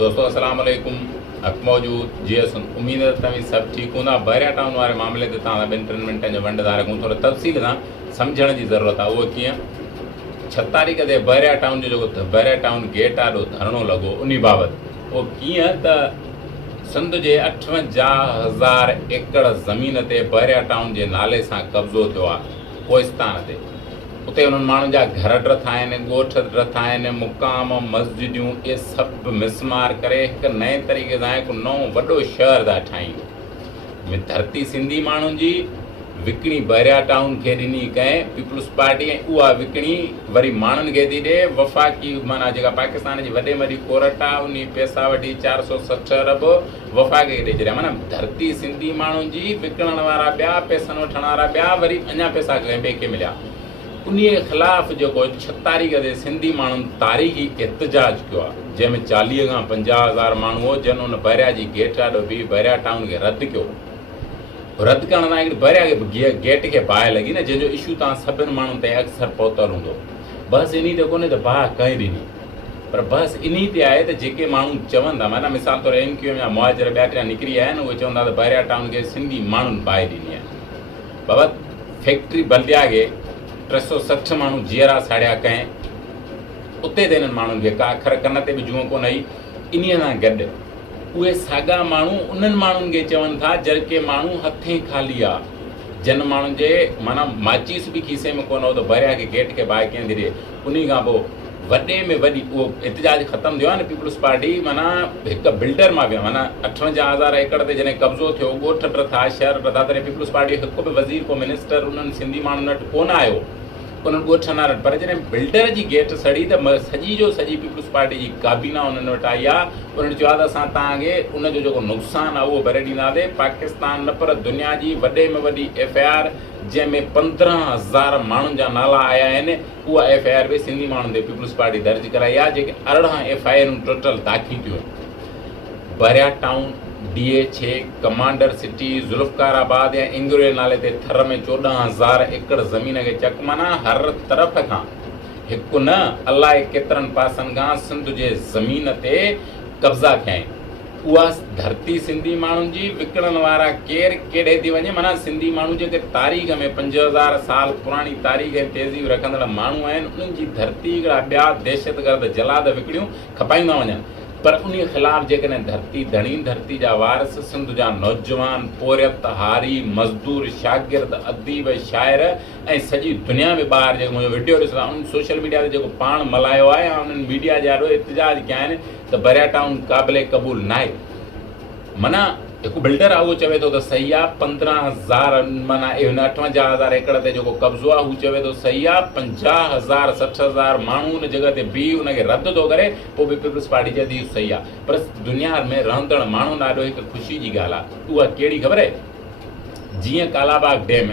दोस्तों अस्सलाम वालेकुम। हक़ मौजूद जी उम्मीद है तव्हीं सब ठीक हूंदा। बहरिया टाउन वारे मामले ते तव्हां ॿिनि टिनि मिंटनि जो वंडदार रखूं थोरो तफ़सील सां सम्झण जी ज़रूरत आहे। उहो कीअं 6 तारीख़ ते बहरिया टाउन जो जेको बहरिया टाउन गेट आहे ॾो धरणो लॻो उन बाबति। उहो कीअं त सिंध जे 58,000 एकड़ ज़मीन ते बहरिया टाउन जे नाले सां कब्ज़ो थियो आहे कोहिस्तान ते। उते उन्हनि माण्हुनि जा घर ड्रथा आहिनि, ॻोठ ड्रथा आहिनि, मुक़ाम, मस्जिदियूं, इहे सभु मिसमार करे हिकु नए तरीक़े सां हिकु नओं वॾो शहर था ठाहिनि। धरती सिंधी माण्हुनि जी विकिणी बहरिया टाउन खे ॾिनी कंहिं पीपल्स पार्टी, ऐं उहा विकिणी वरी माण्हुनि खे थी ॾिए वफ़ाक़ी, माना जेका पाकिस्तान जी वॾे में वॾी कोर्ट आहे उन पैसा वठी 460 अरब वफ़ाक़े खे ॾेई छॾिया। माना धरती सिंधी माण्हुनि जी विकिणण वारा ॿिया, पैसनि वठण वारा ॿिया, वरी अञा पैसा कंहिं ॿिए खे मिलिया। उन ख़िलाफ़ जेको 6 तारीख़ ते सिंधी माण्हुनि तारीख़ी एहतजाज कयो आहे, जंहिंमें 40 खां 50,000 माण्हू हो जिन उन बहरिया जी गेट ॾाढो बि बहरिया टाउन खे रद्द कयो। रद्द करण सां हिकिड़ी बहरिया गेट खे बाहि लॻी न, जंहिंजो इशू तव्हां सभिनि माण्हुनि ताईं अक्सर पहुतल हूंदो। बसि इन ते कोन्हे त बाहि कंहिं ॾिनी, पर बसि इन ते आहे त जेके माण्हू चवनि था, माना मिसाल तौरु MQM या मुहाजिर ॿिया टिया निकिरी आया आहिनि, उहे चवंदा त बहरिया टाउन खे सिंधी माण्हुनि बाहि ॾिनी आहे। बाबा फैक्ट्री बल्दिया खे 360 माण्हू जीअरा साड़िया कंहिं, उते ते हिननि माण्हुनि खे का अखर कन ते बि जूअं कोन आई। इन्हीअ सां गॾु उहे साॻा माण्हू उन्हनि माण्हुनि खे चवनि था जेके माण्हू हथे ख़ाली आहे, जिन माण्हुनि जे माना माचीस बि खीसे में कोन हो त बहरिया खे गेट खे बाहि कीअं थी ॾिए। उन खां पोइ वॾे में वॾी उहो एहतजाज ख़तमु थियो आहे न। पीपल्स पार्टी माना हिकु बिल्डर मां विया, माना 58,000 एकड़ ते जॾहिं कब्ज़ो थियो, ॻोठ ड्रथा, शहर ड्रथा, तॾहिं पीपल्स पार्टी हिकु बि वज़ीर, को मिनिस्टर उन्हनि सिंधी माण्हुनि वटि कोन आयो उन्हनि ॻोठनि वारनि। पर जॾहिं बिल्डर जी गेट सड़ी त सॼी जो सॼी पीपल्स पार्टी जी काबीना उन्हनि वटि आई आहे। उन्हनि चयो आहे त असां तव्हांखे उनजो जेको नुक़सानु आहे उहो भरे ॾींदासीं। पाकिस्तान न पर दुनिया जी वॾे में वॾी FIR जंहिंमें 15,000 माण्हुनि जा नाला आया आहिनि, उहा FIR बि सिंधी माण्हुनि ते पीपल्स पार्टी दर्ज कराई आहे, जेके 18 FIR टोटल दाख़िल थियूं आहिनि। बहरिया टाउन, DH, कमांडर सिटी, ज़ुल्फ़काराबाद या इंगुरे नाले ते थर में 14,000 एकड़ ज़मीन खे चक, माना हर तरफ़ खां हिकु न अलाए केतिरनि पासनि खां सिंध जे ज़मीन ते कब्ज़ा थिया आहिनि। उहा धरती सिंधी माण्हुनि जी विकिणण वारा केरु केॾे थी वञे। माना सिंधी माण्हू जेके तारीख़ में 5000 साल पुराणी तारीख़ ऐं तहज़ीब रखंदड़ माण्हू आहिनि, उन्हनि जी धरती हिकिड़ा ॿिया दहशतगर्द जलाद विकिणियूं खपाईंदा वञनि। पर उन ख़िलाफ़ जेकॾहिं धरती धणी, धरती जा वारिस, सिंध जा नौजवान, पोरियत, हारी, मज़दूर, शागिर्द, अदीब, शाइर ऐं सॼी दुनिया में ॿार जेको मुंहिंजो वीडियो ॾिसंदा उन सोशल मीडिया ते जेको पाण मल्हायो आहे या उन्हनि मीडिया जा ॾाढो एहतजाज कया आहिनि त बहरिया टाउन क़ाबिले क़बूल न आहे। माना हिकु बिल्डर आहे उहो चवे थो त सही आहे, 15,000 माना 58,000 एकड़ ते जेको कब्ज़ो आहे हू चवे थो सही आहे। 50,000 60,000 माण्हू उन जॻह ते बीह उनखे रद्द थो करे, पोइ बि पीपल्स पार्टी चए थी सही आहे। पर दुनिया में रहंदड़ माण्हू ॾाढो हिकु ख़ुशी जी ॻाल्हि आहे। उहा कहिड़ी ख़बर आहे? जीअं कालाबाग डैम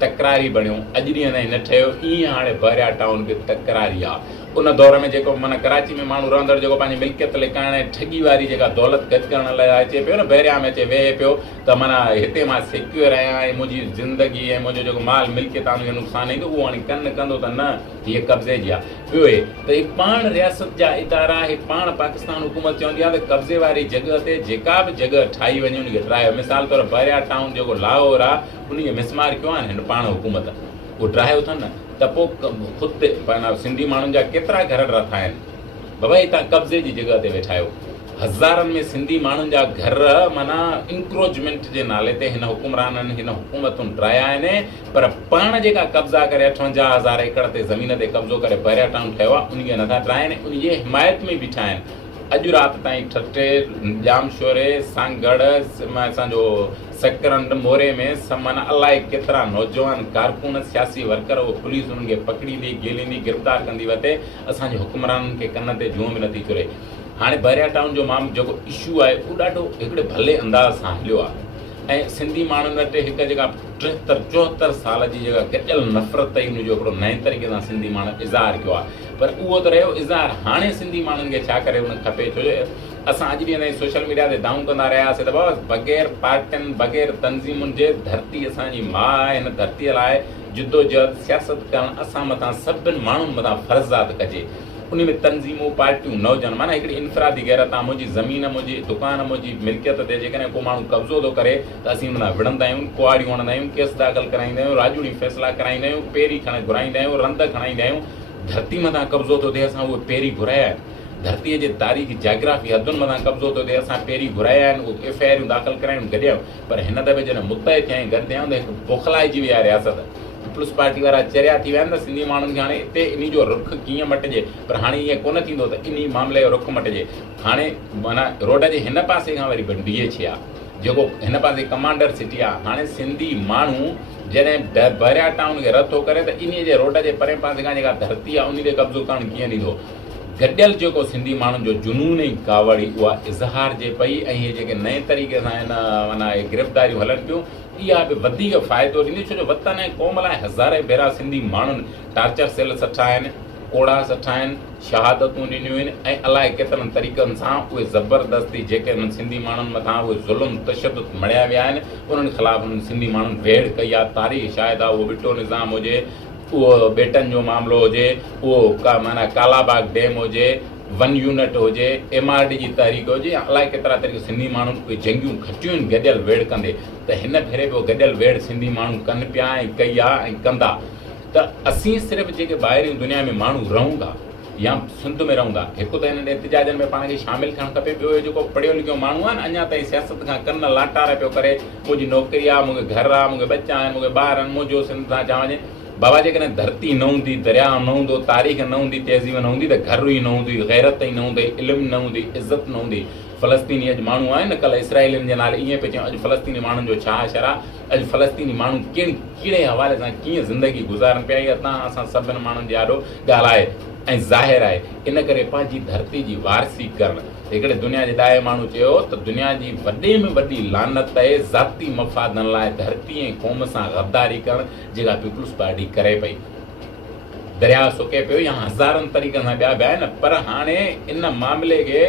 तकरारी बणियो, अॼु ॾींहं ताईं न ठहियो, ईअं हाणे बहरिया टाउन बि तकरारी आहे। उन दौर में जेको माना कराची में माण्हू रहंदड़ जेको पंहिंजी मिल्कियत लिकाइण ऐं ठगी वारी जेका दौलत गॾु करण लाइ अचे पियो न, बहरिया में अचे वेहे पियो त माना हिते मां सिक्योर आहियां ऐं मुंहिंजी ज़िंदगी ऐं मुंहिंजो जेको माल मिल्कियत आहे उनखे नुक़सानु ईंदो, उहो हाणे कन कंदो त न, हीअ कब्ज़े जी आहे। ॿियो हे त हीअ पाण रियासत जा इदारा, हीअ पाण पाकिस्तान हुकूमत चवंदी आहे त कब्ज़े वारी जॻह ते जेका बि जॻह ठाही वञे उनखे ड्राहियो। मिसाल तौरु बहरिया टाउन जेको लाहौर आहे उनखे मिसमार कयो आहे हिन पाण हुकूमत, उहो ड्राहियो अथनि न, त पोइ ख़ुदि पाण सिंधी माण्हुनि जा केतिरा घर ड्रथा आहिनि। बाबा ही तव्हां कब्ज़े जी जॻह ते वेठा आहियो। हज़ारनि में सिंधी माण्हुनि जा घर माना इंक्रोचमेंट जे नाले ते हिन हुकुमराननि, हिन हुकूमतुनि ड्राहिया आहिनि। पर पाण जेका कब्ज़ा करे 58,000 एकड़ ते ज़मीन ते कब्ज़ो करे बहरिया टाउन ठहियो आहे, उनखे नथा ड्राहिनि, उनजी हिमायत में बीठा आहिनि। अॼु राति ताईं ठटे, जामशोरे, सांगड़, असांजो सकरंड, मोरे में माना अलाए केतिरा नौजवान कारकुन, सियासी वर्कर, उहो पुलिस उन्हनि खे पकड़ींदी, ॻेलींदी, गिरफ़्तार कंदी वरिते। असांजे हुकुमराननि खे कन ते जूं बि नथी चुरे। हाणे बहरिया टाउन जो जेको इशू आहे उहो ॾाढो हिकिड़े भले अंदाज़ सां हलियो आहे। ऐं सिंधी माण्हुनि वटि हिकु जेका 73-74 साल जी जेका गॾियल नफ़रत ई हुनजो हिकिड़ो नए तरीक़े सां सिंधी माण्हू इज़हार कयो आहे। पर उहो त रहियो इज़हार, हाणे सिंधी माण्हुनि खे छा करे उन खपे? छो जो असां अॼु ॾींहं ताईं सोशल मीडिया ते दाऊं कंदा रहियासीं त बाबा बग़ैर पार्टियुनि, बग़ैर तंज़ीमुनि जे धरती असांजी माउ आहे, हिन धरतीअ लाइ जिदोजहद सियासत करणु असां मथां सभिनि माण्हुनि मथां फ़र्ज़ आहे त कजे। उन में तंज़ीमूं पार्टियूं न हुजनि, माना हिकिड़ी इनफ़रादी गैरत आहे, मुंहिंजी ज़मीन मुंहिंजी दुकान मुंहिंजी मिल्कियत ते जेकॾहिं को माण्हू कब्ज़ो थो करे त असीं हुन विढ़ंदा आहियूं, कुआड़ियूं हणंदा आहियूं, केस दाख़िल कराईंदा आहियूं, राजूड़ी फ़ैसिला कराईंदा आहियूं, पेरी घुराईंदा आहियूं, रंद खणाईंदा आहियूं। धरती मथां कब्ज़ो थो थिए, असां उहे पेरी घुराया आहिनि। धरतीअ जे तारीख़ी जाग्राफी हदुनि मथां कब्ज़ो थो थिए, असां पेरी घुराया आहिनि, उहे एफ.आई.आर. दाख़िल करायूं गॾियूं। पर हिन दफ़े जॾहिं मुतहिद थिया गॾु थिया त हिकु बौखलाइजी विया रियासत। पीपुल्स पार्टी वारा चरिया थी विया आहिनि त सिंधी माण्हुनि खे हाणे हिते इन जो रुख कीअं मटिजे, पर हाणे ईअं कोन थींदो त इन मामले जो रुख मटिजे। हाणे माना रोड जे हिन पासे खां वरी BHA आहे, जेको हिन पासे कमांडर सिटी आहे। हाणे सिंधी माण्हू जॾहिं बरिया टाउन खे रद्द थो करे त इन जे रोड जे परे पासे खां जेका धरती आहे उन ते कब्ज़ो करणु कीअं ॾींदो। गॾियल जेको सिंधी माण्हुनि जो जुनून ऐं कावड़ी उहा इज़हार जे पई, ऐं इहे जेके नए तरीक़े सां हिन माना गिरफ़्तारियूं हलनि पियूं, इहा बि वधीक फ़ाइदो ॾींदी। छो जो वतन ऐं क़ौम लाइ हज़ारे भेरा सिंधी माण्हुनि टार्चर सेल सठा आहिनि, कोड़ा सठा आहिनि, शहादतूं ॾिनियूं आहिनि, ऐं अलाए केतिरनि तरीक़नि सां उहे ज़बरदस्ती जेके हुननि सिंधी माण्हुनि मथां उहे ज़ुल्म तशदुद मणिया विया आहिनि, उन्हनि ख़िलाफ़ु उन्हनि सिंधी माण्हुनि वेड़ कई आहे। तारीख़ शायदि आहे उहो बिटो निज़ाम हुजे, उहो बेटनि जो मामिलो हुजे, उहो माना कालाबाग डैम हुजे, 1 यूनिट हुजे, MRD जी तहरीक हुजे, या अलाए केतिरा तरीक़े सिंधी माण्हुनि उहे जंगियूं खटियूं आहिनि गॾियल वेड़ कंदे। त हिन भेरे बि गॾियल वेड़ सिंधी माण्हू कनि पिया ऐं कई आहे ऐं कंदा। त असीं सिर्फ़ु जेके ॿाहिरियूं दुनिया में माण्हू रहूं था या सिंध में रहूं था, हिकु त हिन एहतिजाजनि में पाण खे शामिलु थियणु खपे। ॿियो जेको पढ़ियो लिखियो माण्हू आहे न, अञा ताईं सियासत खां कन लाटार पियो करे, मुंहिंजी नौकिरी आहे, मूंखे घरु आहे, मूंखे बचा आहिनि, मूंखे ॿार आहिनि, मुंहिंजो सिंध सां चवां वञे बाबा जेकॾहिं धरती न हूंदी, दरिया न हूंदो, तारीख़ न हूंदी, तहज़ीब न हूंदी, त घर ई न हूंदी, गैरत ई न हूंदी, इल्मु न हूंदी, इज़त न हूंदी। फ़लस्तीनी अॼु माण्हू आहिनि न, कल्ह इसराइलियुनि जे नाले ईअं पिया चयूं, अॼु फ़लस्तीनी माण्हुनि जो छा असरु आहे, अॼु फ़लस्तीनी माण्हू कहिड़े हवाले सां कीअं ज़िंदगी गुज़ारनि पिया, इहा तव्हां असां सभिनि माण्हुनि जे ॾाढो ॻाल्हि आहे ऐं ज़ाहिर आहे। इन करे पंहिंजी धरती जी वारसी करणु, हिकिड़े दुनिया जे ॾाहे माण्हू चयो त दुनिया जी वॾे में वॾी लानत आहे ज़ाती मफ़ादनि लाइ धरती ऐं क़ौम सां गद्दारी करणु, जेका पीपुल्स पार्टी करे पई। दरिया सुके पियो या हज़ारनि तरीक़नि सां ॿिया आहिनि, पर हाणे इन मामले खे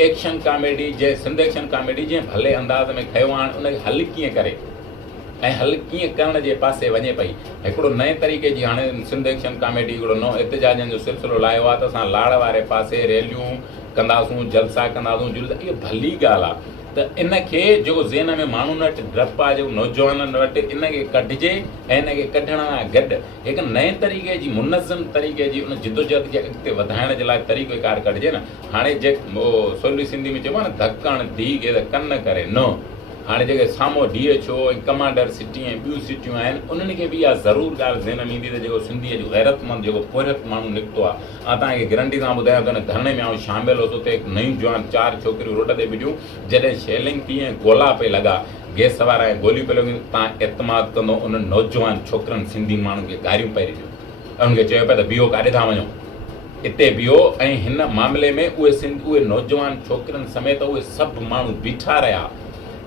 action comedy Sindh action comedy जंहिं भले अंदाज़ में खयो आहे, उनखे हल कीअं करे ऐं हल कीअं करण जे पासे वञे पई। हिकिड़ो नए तरीक़े जी हाणे सिंध एक्शन कॉमेडी हिकिड़ो नओं एहतिजाजनि जो सिलसिलो लाहियो आहे त असां लाड़ वारे पासे रैलियूं कंदासूं, जलसा कंदासूं, इहा भली ॻाल्हि आहे। त इनखे जेको ज़हन में माण्हुनि वटि डपु आहे, जेको नौजवाननि वटि, इनखे कढिजे ऐं इनखे कढण सां गॾु हिकु नए तरीक़े जी मुनज़म तरीक़े जी उन जिदोजहद खे अॻिते वधाइण जे लाइ तरीक़ेकार कढिजे न। हाणे जे सवली सिंधी में चइबो आहे न, धकण धी खे त कन करे न। हाणे जेके साम्हूं DHO ऐं कमांडर सिटी ऐं ॿियूं सिटियूं आहिनि, उन्हनि खे बि इहा ज़रूरु ॻाल्हि ज़हन में ईंदी त जेको सिंधीअ जो गैरतमंद जेको पोरत माण्हू निकितो आहे। तव्हांखे गारंटी सां ॿुधायां त हिन धरणे में आउं शामिलु हुउसि। उते हिकु नयूं जवान 4 छोकिरियूं रोड ते बीठियूं, जॾहिं शेलिंग थी ऐं गोला पे लॻा, गैस वारा ऐं गोलियूं पे लॻियूं, तव्हां एतमाद कंदो उन्हनि नौजवान छोकिरनि सिंधी माण्हुनि खे गारियूं पई ॾिनियूं ऐं उनखे चयो पिया त बीहो, काॾे था वञो, हिते बीहो। ऐं हिन मामले में उहे नौजवान छोकिरनि समेत उहे सभु माण्हू बीठा रहिया।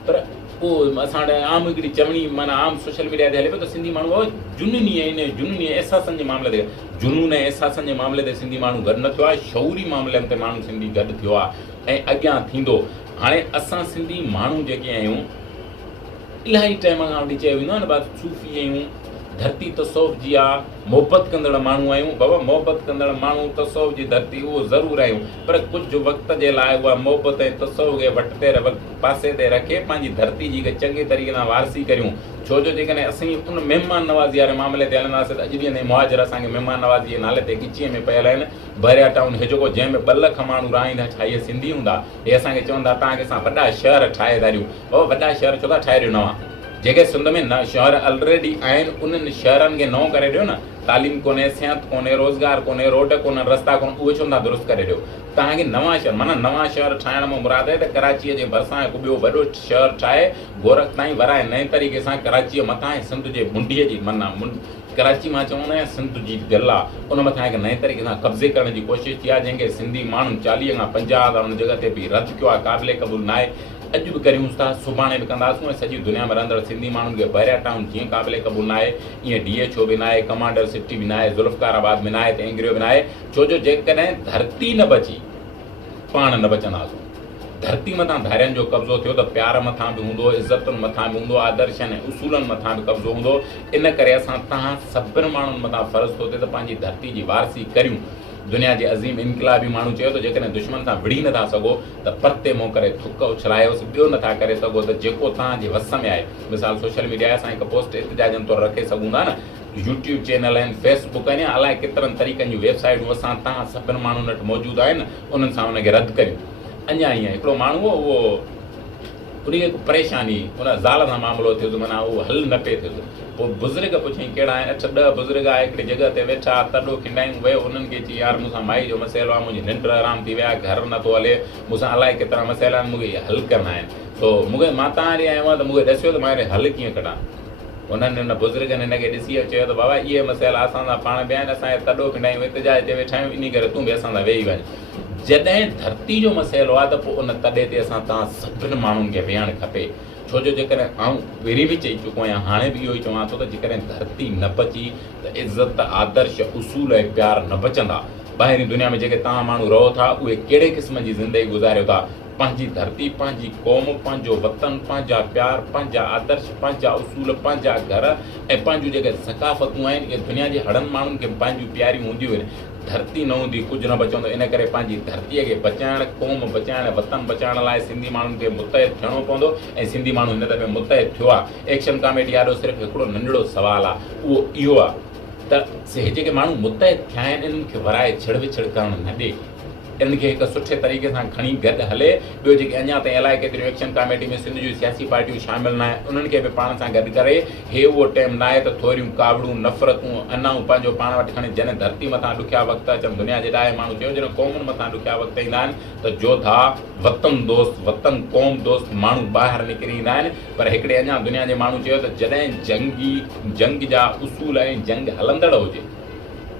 पर पोइ असां वटि आम हिकिड़ी चवणी, माना आम सोशल मीडिया ते हले पियो त सिंधी माण्हू जुनूनी अहसासनि जे मामले ते, जुनून ऐं अहसासनि जे मामले ते सिंधी माण्हू गॾु न थियो आहे, शऊरी मामलनि ते माण्हू सिंधी गॾु थियो आहे ऐं अॻियां थींदो। हाणे असां सिंधी माण्हू जेके आहियूं, इलाही टाइम खां वठी चयो वेंदो आहे न, बसि सूफ़ी आहियूं, धरती तसौफ़ जी आहे, मोहबत कंदड़ माण्हू आहियूं। बाबा मोहबत कंदड़ माण्हू तसौफ़ जी धरती उहो ज़रूरु आहियूं, पर कुझु वक़्त जे लाइ उहा मोहबत ऐं तसौफ़ खे वटते पासे ते रखे पंहिंजी धरती जी हिकु चङे तरीक़े सां वारसी करियूं। छो जो जेकॾहिं असीं उन महिमान नवाज़ी वारे मामले ते हलंदासीं त अॼु ॾींहं ताईं मुहाजिर असांखे महिमान नवाज़ी जे नाले ते गिचीअ में पियल आहिनि। बरिया टाउन हे जेको जंहिंमें 2 लख माण्हू रहंदा, छा इहे सिंधी हूंदा? हे असांखे चवंदा तव्हांखे असां वॾा शहर ठाहे था ॾियूं। बाबा वॾा शहर छो था ठाहे ॾियो नवां? जेके सिंध में न शहर ऑलरेडी आहिनि, उन्हनि शहरनि खे नओं करे ॾियो न। तालीम कोन्हे, सिहत कोन्हे, रोज़गार कोन्हे, रोड कोन्हे, रस्ता कोन्हे, उहे छो नथा दुरुस्त करे ॾियो? तव्हांखे नवां शहर, माना नवां शहर ठाहिण में मुराद आहे त कराचीअ जे भरिसां हिकु ॿियो वॾो शहर ठाहे गोरख ताईं वराए नए तरीक़े सां कराचीअ मथां ऐं सिंध जे मुंडीअ जी, माना कराची मां चवंदा आहियां सिंध जी दिलि आहे, उन मथां हिकु नए तरीक़े सां कब्ज़े करण जी कोशिशि थी आहे, जंहिंखे सिंधी माण्हुनि 40 खां 50 हज़ार उन जॻह ते बि रद्द कयो आहे। क़ाबिले क़बूल न आहे। अॼु बि करियूं था, सुभाणे बि कंदासूं ऐं सॼी दुनिया में रहंदड़ सिंधी माण्हुनि खे बहिरिया टाउन जीअं क़ाबिले क़बूल न आहे, ईअं DHO बि न आहे, कमांडर सिटी बि न आहे, ज़ुल्फ़िकाराबाद में न आहे, तेंगिरियो बि न आहे। छो जो जेकॾहिं धरती न बची, पाण न बचंदासीं। धरती मथां धारियनि जो कब्ज़ो थियो त प्यार मथां बि हूंदो, इज़तुनि मथां बि हूंदो, आदर्शनि ऐं उसूलनि मथां बि कब्ज़ो हूंदो। इन करे असां तव्हां सभिनि माण्हुनि मथां फ़र्ज़ु थो थिए त पंहिंजी धरती जी वारसी करियूं। दुनिया जे अज़ीम इनक़िलाबी माण्हू चयो त जेकॾहिं दुश्मन सां विड़ी नथा सघो त परते मुंहुं करे थुक उछलायोसि, ॿियो नथा करे सघो त जेको तव्हांजे वस में आहे। मिसाल सोशल मीडिया असां हिकु पोस्ट इतिजाजनि तौरु रखे सघूं था न, यूट्यूब चैनल आहिनि, फेसबुक आहिनि, अलाए केतिरनि तरीक़नि जूं वेबसाइटूं असां तव्हां सभिनि माण्हुनि वटि मौजूदु आहिनि, उन्हनि सां उनखे रद्द करियूं। अञा ईअं हिकिड़ो माण्हू हो, उहो उनखे परेशानी उन ज़ाल सां मामिलो थियुसि, माना उहो हल न पिए थियुसि। पोइ बुज़ुर्ग पुछियईं कहिड़ा आहिनि, 8-10 बुज़ुर्ग आहे, हिकिड़ी जॻह ते वेठा, तॾो खिंडायूं वियो, उन्हनि खे चई यार मूंसां माई जो मसइलो आहे, मुंहिंजी निंड हराम थी विया, घर नथो हले, मूंसां अलाए केतिरा मसइला आहिनि, मूंखे इहे हल करणा आहिनि। तो मूंखे मां तव्हां वटि आयो आहियां त मूंखे ॾसियो त मां हिन हल कीअं कढां। उन्हनि हिन बुज़ुर्गनि हिनखे ॾिसी चयो त बाबा इहे मसइला असां सां पाण ॿिया आहिनि, असांजे तॾो खिंडायूं इतिजाज ते वेठा आहियूं, इन करे तूं बि असां सां वेही वञ। जॾहिं धरती जो मसइलो आहे त पोइ उन तॾे ते असां तव्हां सभिनि माण्हुनि खे वेहणु खपे। छो जो जेकॾहिं आऊं पहिरीं बि चई चुको आहियां, हाणे बि इहो ई चवां थो त जेकॾहिं धरती न बची त इज़त, आदर्श, उसूल ऐं प्यार न बचंदा। ॿाहिरीं दुनिया में जेके तव्हां माण्हू रहो था, उहे कहिड़े क़िस्म जी ज़िंदगी गुज़ारियो था। पंहिंजी धरती, पंहिंजी क़ौम, पंहिंजो वतन, पंहिंजा प्यार, पंहिंजा आदर्श, पंहिंजा उसूल, पंहिंजा घर ऐं पंहिंजूं जेके सकाफ़तूं आहिनि, इहे दुनिया जे हड़नि माण्हुनि खे पंहिंजूं प्यारियूं हूंदियूं आहिनि। धरती न हूंदी कुझु न बचंदो। इन करे पंहिंजी धरतीअ खे बचाइणु, क़ौम बचाइणु, वतन बचाइण लाइ सिंधी माण्हुनि खे मुतहिद थियणो पवंदो ऐं सिंधी माण्हू हिन दफ़े मुतहिद थियो आहे। एक्शन कमेटी वारो सिर्फ़ु हिकिड़ो नंढिड़ो सुवालु आहे, उहो इहो आहे त जेके माण्हू मुतहिद थिया आहिनि, इन्हनि खे वराए छिड़ विछड़ करणु न ॾे, इन्हनि खे हिकु सुठे तरीक़े सां खणी गॾु हले। ॿियो जेके अञा ताईं अलाए केतिरियूं एक्शन कमेटी में सिंध जूं सियासी पार्टियूं शामिलु न आहिनि, उन्हनि खे बि पाण सां गॾु करे। हे उहो टाइम न आहे त थोरियूं कावड़ूं, नफ़रतूं, अनाऊं पंहिंजो पाण वटि खणी, जॾहिं धरती मथां ॾुखिया वक़्त अचनि, दुनिया जे ॾाहे माण्हू चयो जॾहिं क़ौमुनि मथां ॾुखिया वक़्त ईंदा आहिनि त जोधा, वतन दोस्त, वतन क़ौम दोस्त माण्हू ॿाहिरि निकिरी ईंदा आहिनि। पर हिकिड़े अञा दुनिया जे माण्हू चयो त जॾहिं जंग जा उसूल ऐं जंग हलंदड़ हुजे,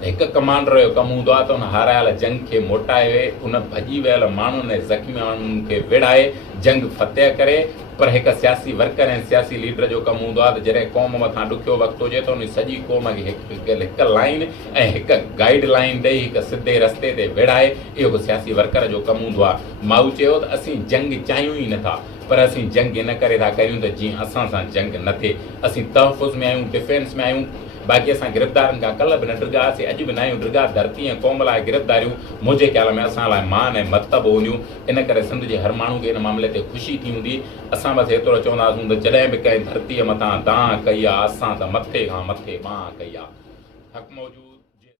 हिकु कमांडर जो कमु हूंदो आहे त हुन हारायल जंग खे मोटाए, उन भॼी वियल माण्हुनि ऐं ज़ख़्मी माण्हुनि खे विड़ाए जंग फतेह करे। पर हिकु सियासी वर्कर ऐं सियासी लीडर जो कमु हूंदो आहे त जॾहिं क़ौम मथां ॾुखियो वक़्तु हुजे त उन सॼी क़ौम खे हिकु लाइन ऐं हिकु गाइड लाइन ॾेई हिकु सिधे रस्ते ते विड़ाए। इहो बि सियासी वर्कर जो कमु हूंदो आहे। माउ चयो त असीं जंग चाहियूं ई नथा, पर असीं जंग इन करे था करियूं त जीअं असां सां जंग न थिए। असीं तहफ़ुज़ में आहियूं, डिफेंस में आहियूं। बाक़ी असां गिरफ़्तारनि खां कल्ह बि न डिरगासीं, अॼु बि न आहियूं डिरगा। धरती ऐं क़ौम लाइ गिरफ़्तारियूं मुंहिंजे ख़्याल में असां लाइ मान ऐं मतिलब हूंदियूं। इन करे सिंध जे हर माण्हू खे हिन मामले ते ख़ुशी थी हूंदी। असां बसि एतिरो चवंदासीं त जॾहिं बि कंहिं धरतीअ मथां दांह कई आहे, असां त मथे खां मथे बांह कई आहे। हक़ मौजूद